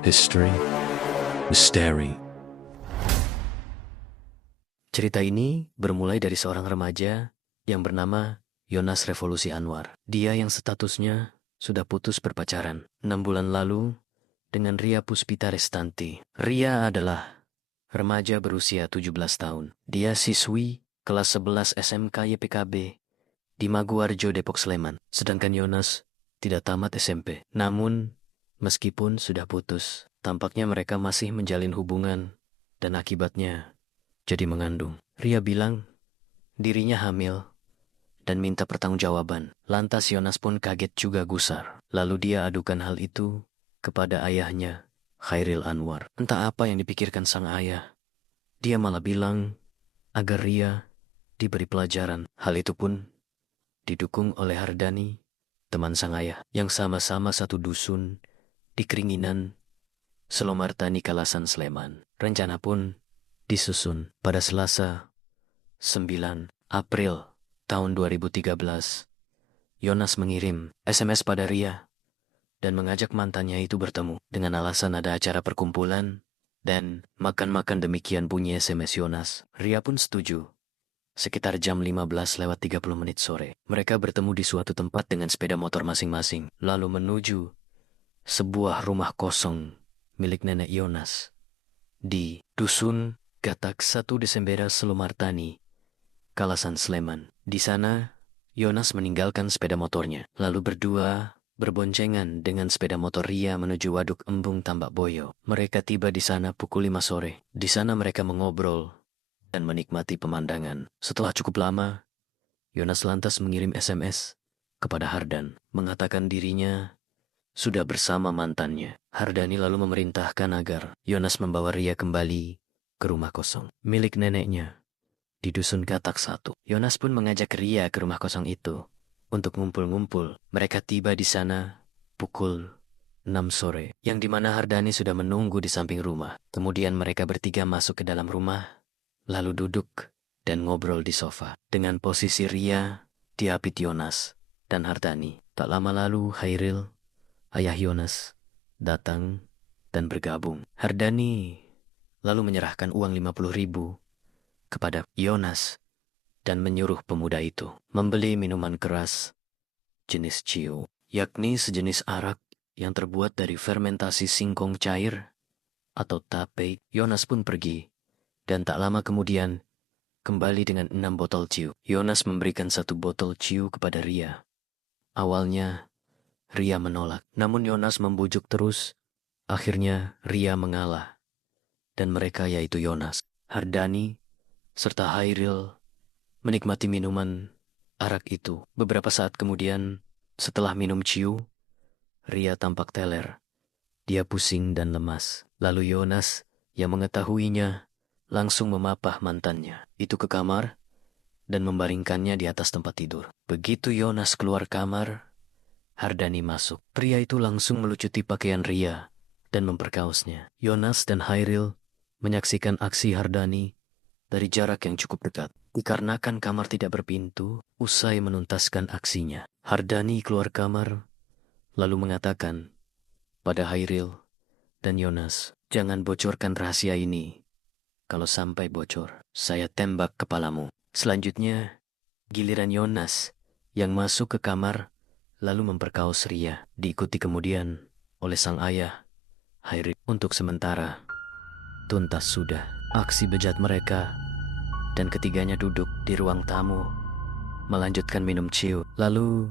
History, Misteri. Cerita ini bermulai dari seorang remaja yang bernama Yonas Revolusi Anwar. Dia yang statusnya sudah putus berpacaran 6 bulan lalu dengan Ria Puspita Restanti. Ria adalah remaja berusia 17 tahun. Dia siswi kelas 11 SMK YPKB di Maguwarjo, Depok, Sleman. Sedangkan Yonas tidak tamat SMP. Namun, meskipun sudah putus, tampaknya mereka masih menjalin hubungan dan akibatnya jadi mengandung. Ria bilang dirinya hamil dan minta pertanggungjawaban. Lantas Yonas pun kaget juga gusar. Lalu dia adukan hal itu kepada ayahnya, Khairil Anwar. Entah apa yang dipikirkan sang ayah. Dia malah bilang agar Ria diberi pelajaran. Hal itu pun didukung oleh Hardani, teman sang ayah, yang sama-sama satu dusun di Keringinan, Selomartani, Kalasan, Sleman. Rencana pun disusun pada Selasa 9 April tahun 2013. Yonas mengirim SMS pada Ria dan mengajak mantannya itu bertemu dengan alasan ada acara perkumpulan dan makan-makan. Demikian bunyi SMS Yonas. Ria pun setuju. Sekitar jam 15:30 sore, mereka bertemu di suatu tempat dengan sepeda motor masing-masing, lalu menuju sebuah rumah kosong milik nenek Yonas di Dusun Gatak 1 Desembera, Selomartani, Kalasan, Sleman. Di sana, Yonas meninggalkan sepeda motornya, lalu berdua berboncengan dengan sepeda motor Ria menuju Waduk Embung, Tambak Boyo. Mereka tiba di sana pukul 5 sore. Di sana mereka mengobrol dan menikmati pemandangan. Setelah cukup lama, Yonas lantas mengirim SMS kepada Hardan, mengatakan dirinya sudah bersama mantannya. Hardani lalu memerintahkan agar Yonas membawa Ria kembali ke rumah kosong milik neneknya di Dusun Gatak 1. Yonas pun mengajak Ria ke rumah kosong itu untuk ngumpul-ngumpul. Mereka tiba di sana pukul 6 sore, yang dimana Hardani sudah menunggu di samping rumah. Kemudian mereka bertiga masuk ke dalam rumah, lalu duduk dan ngobrol di sofa dengan posisi Ria diapit Yonas dan Hardani. Tak lama lalu Khairil, ayah Yonas, datang dan bergabung. Hardani lalu menyerahkan uang 50.000 kepada Yonas dan menyuruh pemuda itu membeli minuman keras jenis ciu, yakni sejenis arak yang terbuat dari fermentasi singkong cair atau tape. Yonas pun pergi dan tak lama kemudian kembali dengan 6 botol ciu. Yonas memberikan 1 botol ciu kepada Ria. Awalnya Ria menolak, namun Yonas membujuk terus. Akhirnya Ria mengalah dan mereka, yaitu Yonas, Hardani, serta Khairil, menikmati minuman arak itu. Beberapa saat kemudian, setelah minum ciu, Ria tampak teler. Dia pusing dan lemas. Lalu Yonas yang mengetahuinya langsung memapah mantannya itu ke kamar dan membaringkannya di atas tempat tidur. Begitu Yonas keluar kamar, Hardani masuk. Pria itu langsung melucuti pakaian Ria dan memperkaosnya. Yonas dan Khairil menyaksikan aksi Hardani dari jarak yang cukup dekat. Dikarenakan kamar tidak berpintu, usai menuntaskan aksinya, Hardani keluar kamar lalu mengatakan pada Khairil dan Yonas, "Jangan bocorkan rahasia ini. Kalau sampai bocor, saya tembak kepalamu." Selanjutnya, giliran Yonas yang masuk ke kamar lalu memperkaos Ria, diikuti kemudian oleh sang ayah, Khairil. Untuk sementara, tuntas sudah aksi bejat mereka dan ketiganya duduk di ruang tamu melanjutkan minum ciu. Lalu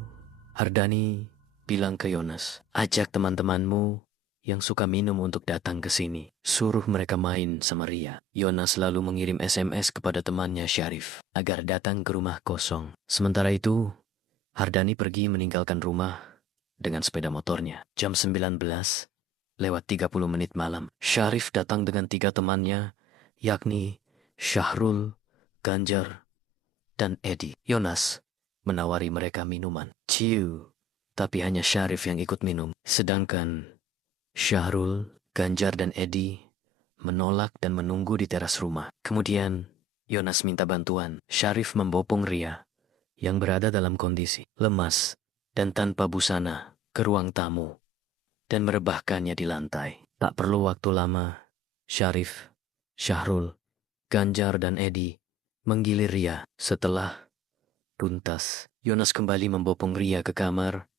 Hardani bilang ke Yonas, "Ajak teman-temanmu yang suka minum untuk datang ke sini. Suruh mereka main sama Ria." Yonas lalu mengirim SMS kepada temannya Syarif agar datang ke rumah kosong. Sementara itu, Hardani pergi meninggalkan rumah dengan sepeda motornya. Jam 19:30 malam, Syarif datang dengan 3 temannya, yakni Syahrul, Ganjar, dan Edi. Yonas menawari mereka minuman ciu, tapi hanya Syarif yang ikut minum. Sedangkan Syahrul, Ganjar, dan Edi menolak dan menunggu di teras rumah. Kemudian Yonas minta bantuan. Syarif membopong Ria yang berada dalam kondisi lemas dan tanpa busana ke ruang tamu dan merebahkannya di lantai. Tak perlu waktu lama, Syarif, Syahrul, Ganjar dan Edi menggilir Ria. Setelah tuntas, Yonas kembali membopong Ria ke kamar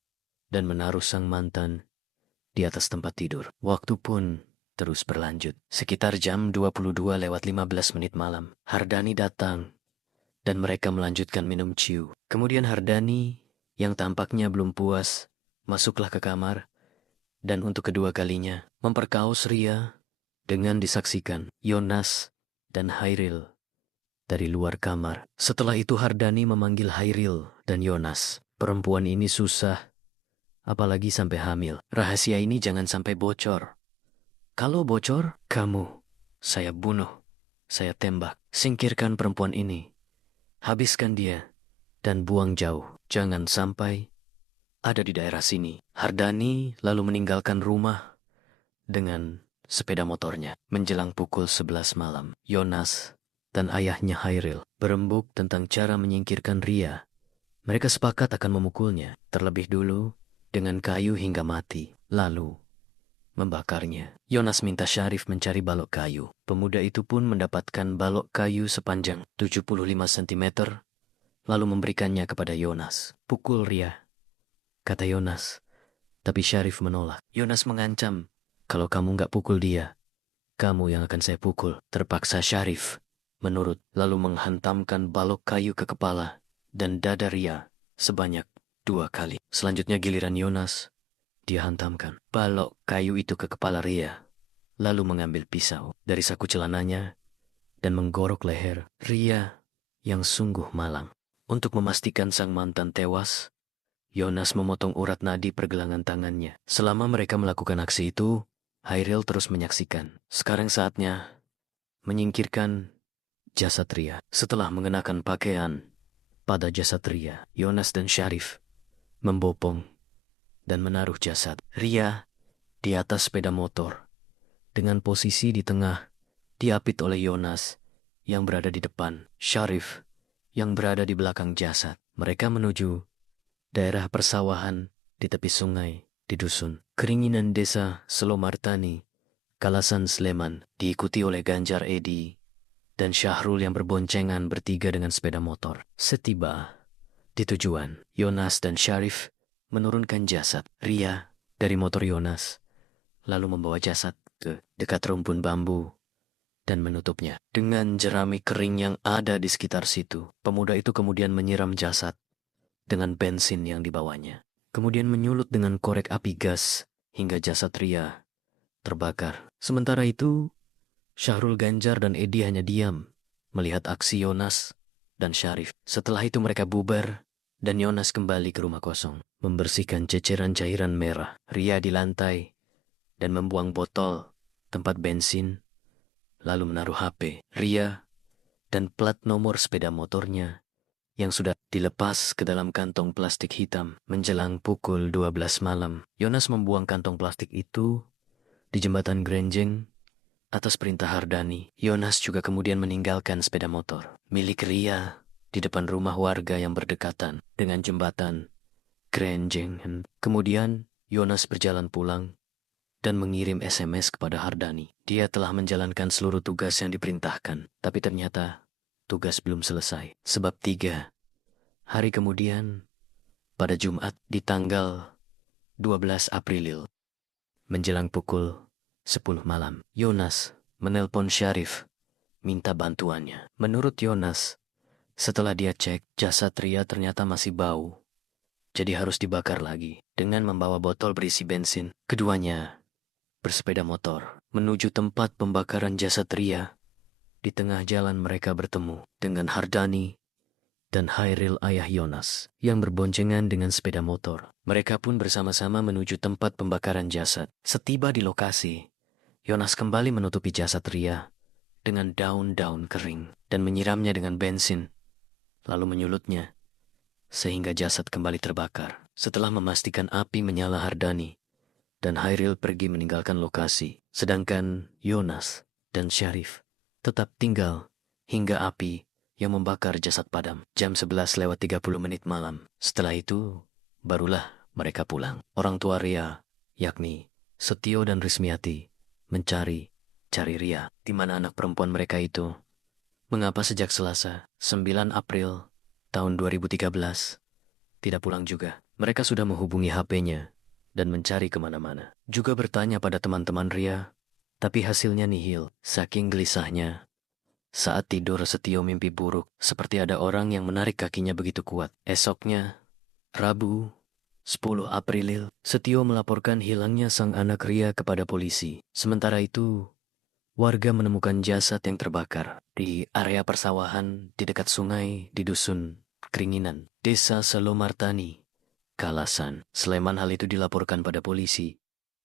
dan menaruh sang mantan di atas tempat tidur. Waktu pun terus berlanjut. Sekitar jam 22:15 malam, Hardani datang dan mereka melanjutkan minum ciu. Kemudian Hardani, yang tampaknya belum puas, masuklah ke kamar dan untuk kedua kalinya memperkaos Ria dengan disaksikan Yonas dan Hairil dari luar kamar. Setelah itu Hardani memanggil Hairil dan Yonas. Perempuan ini susah, apalagi sampai hamil. Rahasia ini jangan sampai bocor. Kalau bocor, kamu, saya bunuh, saya tembak. Singkirkan perempuan ini. Habiskan dia dan buang jauh. Jangan sampai ada di daerah sini. Hardani lalu meninggalkan rumah dengan sepeda motornya. Menjelang pukul 11 malam, Yonas dan ayahnya Hairil berembuk tentang cara menyingkirkan Ria. Mereka sepakat akan memukulnya terlebih dulu dengan kayu hingga mati, lalu membakarnya. Yonas minta Syarif mencari balok kayu. Pemuda itu pun mendapatkan balok kayu sepanjang 75 cm, lalu memberikannya kepada Yonas. Pukul Ria, kata Yonas, tapi Syarif menolak. Yonas mengancam, kalau kamu nggak pukul dia, kamu yang akan saya pukul. Terpaksa Syarif menurut, lalu menghantamkan balok kayu ke kepala dan dada Ria sebanyak 2 kali. Selanjutnya giliran Yonas. Dia hantamkan balok kayu itu ke kepala Ria, lalu mengambil pisau dari saku celananya dan menggorok leher Ria yang sungguh malang. Untuk memastikan sang mantan tewas, Yonas memotong urat nadi pergelangan tangannya. Selama mereka melakukan aksi itu, Hairil terus menyaksikan. Sekarang saatnya menyingkirkan jasad Ria. Setelah mengenakan pakaian pada jasad Ria, Yonas dan Syarif membopong dan menaruh jasad Ria di atas sepeda motor dengan posisi di tengah, diapit oleh Yonas yang berada di depan, Syarif yang berada di belakang jasad. Mereka menuju daerah persawahan di tepi sungai di dusun Keringinan Desa Selomartani, Kalasan Sleman, diikuti oleh Ganjar, Edi dan Syahrul yang berboncengan bertiga dengan sepeda motor. Setiba di tujuan, Yonas dan Syarif menurunkan jasad Ria dari motor Yonas, lalu membawa jasad ke dekat rumpun bambu dan menutupnya dengan jerami kering yang ada di sekitar situ. Pemuda itu kemudian menyiram jasad dengan bensin yang dibawanya, kemudian menyulut dengan korek api gas hingga jasad Ria terbakar. Sementara itu, Syahrul, Ganjar, dan Edi hanya diam melihat aksi Yonas dan Syarif. Setelah itu mereka bubar dan Yonas kembali ke rumah kosong, membersihkan ceceran cairan merah Ria di lantai dan membuang botol tempat bensin, lalu menaruh HP Ria dan plat nomor sepeda motornya yang sudah dilepas ke dalam kantong plastik hitam. Menjelang pukul 12 malam, Yonas membuang kantong plastik itu di jembatan Grenjeng atas perintah Hardani. Yonas juga kemudian meninggalkan sepeda motor milik Ria di depan rumah warga yang berdekatan dengan jembatan Grenjeng. Kemudian Yonas berjalan pulang dan mengirim SMS kepada Hardani. Dia telah menjalankan seluruh tugas yang diperintahkan, tapi ternyata tugas belum selesai. Sebab 3 hari kemudian, pada Jumat di tanggal 12 April, menjelang pukul 10 malam, Yonas menelpon Syarif, minta bantuannya. Menurut Yonas, setelah dia cek, jasad Ria ternyata masih bau, jadi harus dibakar lagi. Dengan membawa botol berisi bensin, keduanya bersepeda motor menuju tempat pembakaran jasad Ria. Di tengah jalan mereka bertemu dengan Hardani dan Hairil, ayah Yonas, yang berboncengan dengan sepeda motor. Mereka pun bersama-sama menuju tempat pembakaran jasad. Setiba di lokasi, Yonas kembali menutupi jasad Ria dengan daun-daun kering dan menyiramnya dengan bensin, lalu menyulutnya sehingga jasad kembali terbakar. Setelah memastikan api menyala, Hardani dan Hairil pergi meninggalkan lokasi, sedangkan Yonas dan Syarif tetap tinggal hingga api yang membakar jasad padam. Jam 11:30 malam. Setelah itu, barulah mereka pulang. Orang tua Ria, yakni Setio dan Rismiati, cari Ria. Di mana anak perempuan mereka itu? Mengapa sejak Selasa, 9 April tahun 2013, tidak pulang juga? Mereka sudah menghubungi HP-nya dan mencari kemana-mana. Juga bertanya pada teman-teman Ria, tapi hasilnya nihil. Saking gelisahnya, saat tidur Setio mimpi buruk, seperti ada orang yang menarik kakinya begitu kuat. Esoknya, Rabu, 10 April, Setio melaporkan hilangnya sang anak Ria kepada polisi. Sementara itu, warga menemukan jasad yang terbakar di area persawahan di dekat sungai di Dusun Keringinan, Desa Salomartani, Kalasan, Sleman. Hal itu dilaporkan pada polisi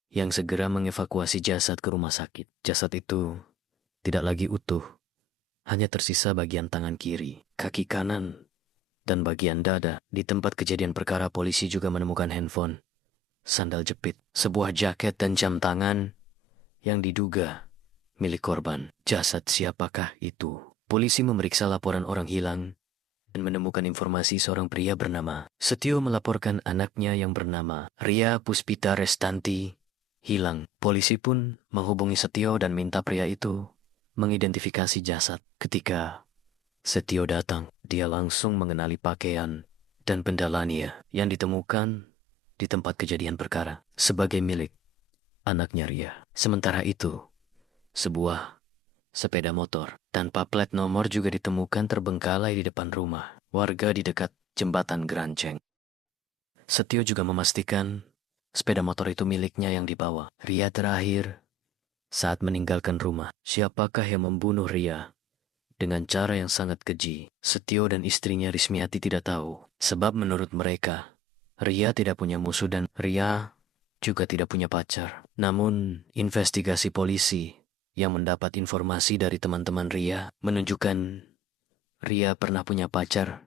yang segera mengevakuasi jasad ke rumah sakit. Jasad itu tidak lagi utuh, hanya tersisa bagian tangan kiri, kaki kanan, dan bagian dada. Di tempat kejadian perkara, polisi juga menemukan handphone, sandal jepit, sebuah jaket dan jam tangan yang diduga milik korban. Jasad siapakah itu? Polisi memeriksa laporan orang hilang dan menemukan informasi seorang pria bernama Setio melaporkan anaknya yang bernama Ria Puspita Restanti hilang. Polisi pun menghubungi Setio dan minta pria itu mengidentifikasi jasad. Ketika Setio datang, dia langsung mengenali pakaian dan benda lainnya yang ditemukan di tempat kejadian perkara sebagai milik anaknya Ria. Sementara itu, sebuah sepeda motor tanpa plat nomor juga ditemukan terbengkalai di depan rumah warga di dekat jembatan Granceng. Setio juga memastikan sepeda motor itu miliknya yang dibawa Ria terakhir saat meninggalkan rumah. Siapakah yang membunuh Ria dengan cara yang sangat keji? Setio dan istrinya Rismiati tidak tahu, sebab menurut mereka, Ria tidak punya musuh dan Ria juga tidak punya pacar. Namun, investigasi polisi yang mendapat informasi dari teman-teman Ria menunjukkan Ria pernah punya pacar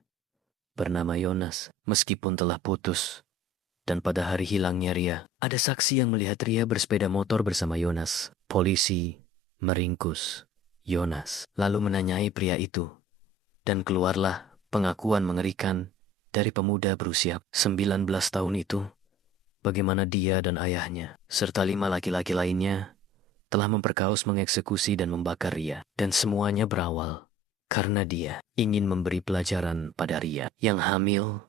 bernama Yonas, meskipun telah putus. Dan pada hari hilangnya Ria, ada saksi yang melihat Ria bersepeda motor bersama Yonas. Polisi meringkus Yonas, lalu menanyai pria itu. Dan keluarlah pengakuan mengerikan dari pemuda berusia 19 tahun itu, bagaimana dia dan ayahnya, serta 5 laki-laki lainnya, telah memperkaos, mengeksekusi, dan membakar Ria. Dan semuanya berawal karena dia ingin memberi pelajaran pada Ria yang hamil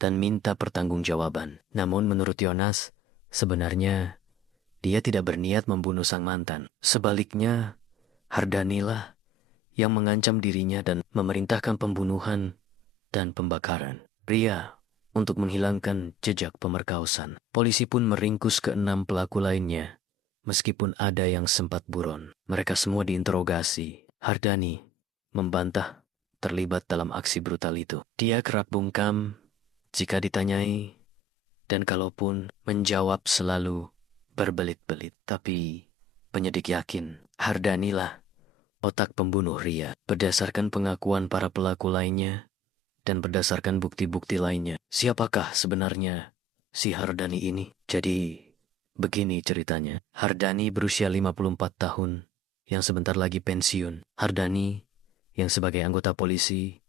dan minta pertanggungjawaban. Namun menurut Yonas, sebenarnya dia tidak berniat membunuh sang mantan. Sebaliknya, Hardanilah yang mengancam dirinya dan memerintahkan pembunuhan dan pembakaran Ria untuk menghilangkan jejak pemerkosaan. Polisi pun meringkus ke-6 pelaku lainnya, meskipun ada yang sempat buron. Mereka semua diinterogasi. Hardani membantah terlibat dalam aksi brutal itu. Dia kerap bungkam jika ditanyai, dan kalaupun menjawab selalu berbelit-belit. Tapi penyidik yakin Hardanilah otak pembunuh Ria. Berdasarkan pengakuan para pelaku lainnya dan berdasarkan bukti-bukti lainnya, siapakah sebenarnya si Hardani ini? Jadi begini ceritanya. Hardani berusia 54 tahun yang sebentar lagi pensiun. Hardani yang sebagai anggota polisi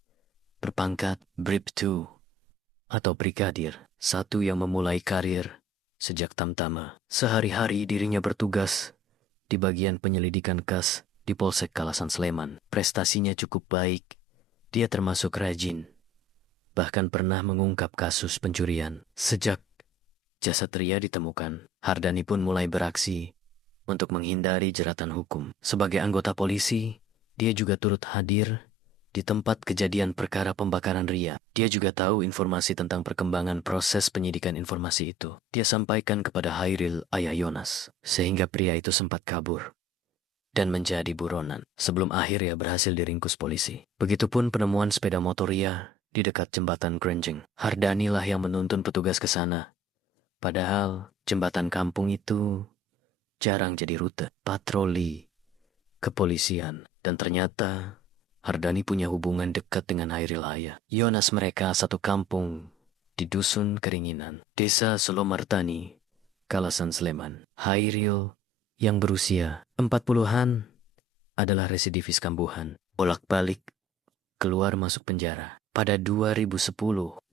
berpangkat Brip 2 atau brigadir, satu yang memulai karir sejak tamtama. Sehari-hari dirinya bertugas di bagian penyelidikan kas di Polsek Kalasan Sleman. Prestasinya cukup baik. Dia termasuk rajin, bahkan pernah mengungkap kasus pencurian. Sejak jasad Ria ditemukan, Hardani pun mulai beraksi untuk menghindari jeratan hukum. Sebagai anggota polisi, dia juga turut hadir di tempat kejadian perkara pembakaran Ria. Dia juga tahu informasi tentang perkembangan proses penyidikan informasi itu. Dia sampaikan kepada Hairil, ayah Yonas, sehingga pria itu sempat kabur dan menjadi buronan. Sebelum akhirnya berhasil diringkus polisi. Begitupun penemuan sepeda motor Ria di dekat jembatan Grenjeng. Hardanilah yang menuntun petugas ke sana. Padahal jembatan kampung itu jarang jadi rute patroli kepolisian. Dan ternyata Hardani punya hubungan dekat dengan Hairil ayah. Yonas mereka satu kampung di Dusun Keringinan, Desa Solomartani, Kalasan Sleman. Hairil yang berusia 40-an adalah residivis kambuhan. Bolak-balik keluar masuk penjara. Pada 2010,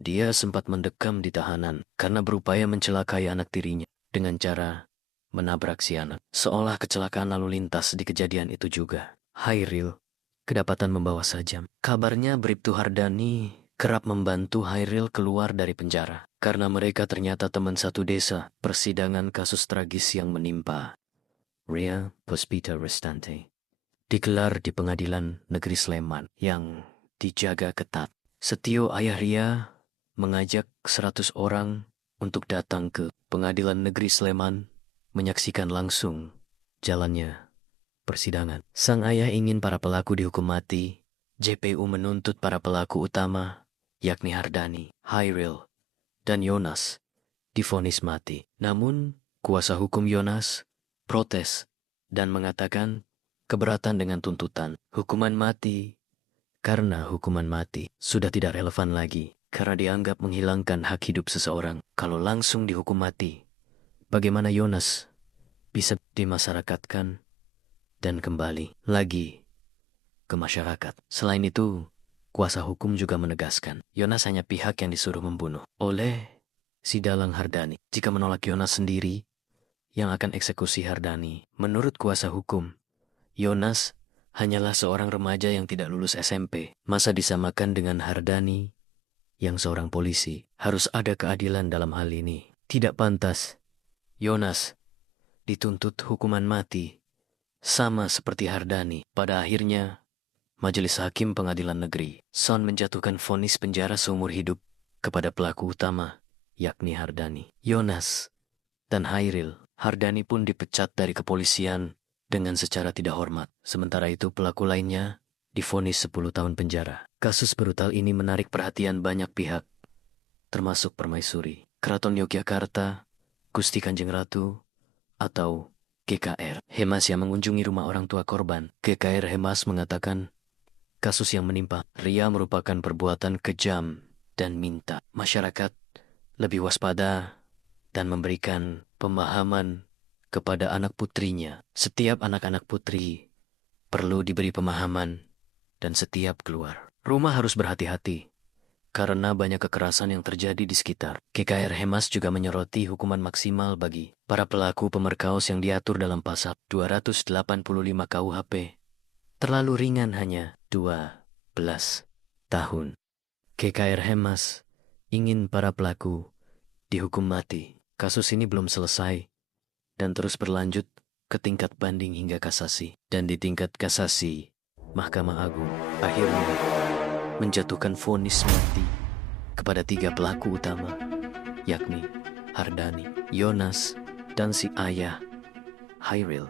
dia sempat mendekam di tahanan karena berupaya mencelakai anak tirinya dengan cara menabrak si anak. Seolah kecelakaan lalu lintas di kejadian itu juga. Hairil kedapatan membawa sajam. Kabarnya Bribtu Hardani kerap membantu Hairil keluar dari penjara. Karena mereka ternyata teman satu desa. Persidangan kasus tragis yang menimpa Ria Puspita Restante digelar di Pengadilan Negeri Sleman yang dijaga ketat. Setio ayah Ria mengajak 100 orang untuk datang ke Pengadilan Negeri Sleman menyaksikan langsung jalannya persidangan. Sang ayah ingin para pelaku dihukum mati. JPU menuntut para pelaku utama, yakni Hardani, Hairil, dan Yonas, divonis mati. Namun, kuasa hukum Yonas protes dan mengatakan keberatan dengan tuntutan hukuman mati karena hukuman mati sudah tidak relevan lagi karena dianggap menghilangkan hak hidup seseorang. Kalau langsung dihukum mati, bagaimana Yonas bisa dimasyarakatkan dan kembali lagi ke masyarakat? Selain itu, kuasa hukum juga menegaskan Yonas hanya pihak yang disuruh membunuh oleh si dalang Hardani. Jika menolak, Yonas sendiri yang akan eksekusi Hardani. Menurut kuasa hukum, Yonas hanyalah seorang remaja yang tidak lulus SMP. Masa disamakan dengan Hardani yang seorang polisi? Harus ada keadilan dalam hal ini. Tidak pantas Yonas dituntut hukuman mati sama seperti Hardani. Pada akhirnya, Majelis Hakim Pengadilan Negeri Son menjatuhkan vonis penjara seumur hidup kepada pelaku utama, yakni Hardani, Yonas, dan Hairil. Hardani pun dipecat dari kepolisian dengan secara tidak hormat. Sementara itu pelaku lainnya divonis 10 tahun penjara. Kasus brutal ini menarik perhatian banyak pihak, termasuk Permaisuri, Keraton Yogyakarta, Gusti Kanjeng Ratu, atau GKR Hemas yang mengunjungi rumah orang tua korban. GKR Hemas mengatakan kasus yang menimpa Ria merupakan perbuatan kejam dan minta masyarakat lebih waspada dan memberikan pemahaman kepada anak putrinya. Setiap anak-anak putri perlu diberi pemahaman dan setiap keluar rumah harus berhati-hati karena banyak kekerasan yang terjadi di sekitar. GKR Hemas juga menyoroti hukuman maksimal bagi para pelaku pemerkaos yang diatur dalam pasal 285 KUHP. Terlalu ringan, hanya 12 tahun. GKR Hemas ingin para pelaku dihukum mati. Kasus ini belum selesai dan terus berlanjut ke tingkat banding hingga kasasi. Dan di tingkat kasasi, Mahkamah Agung akhirnya menjatuhkan vonis mati kepada 3 pelaku utama, yakni Hardani, Yonas, dan si ayah Hairil.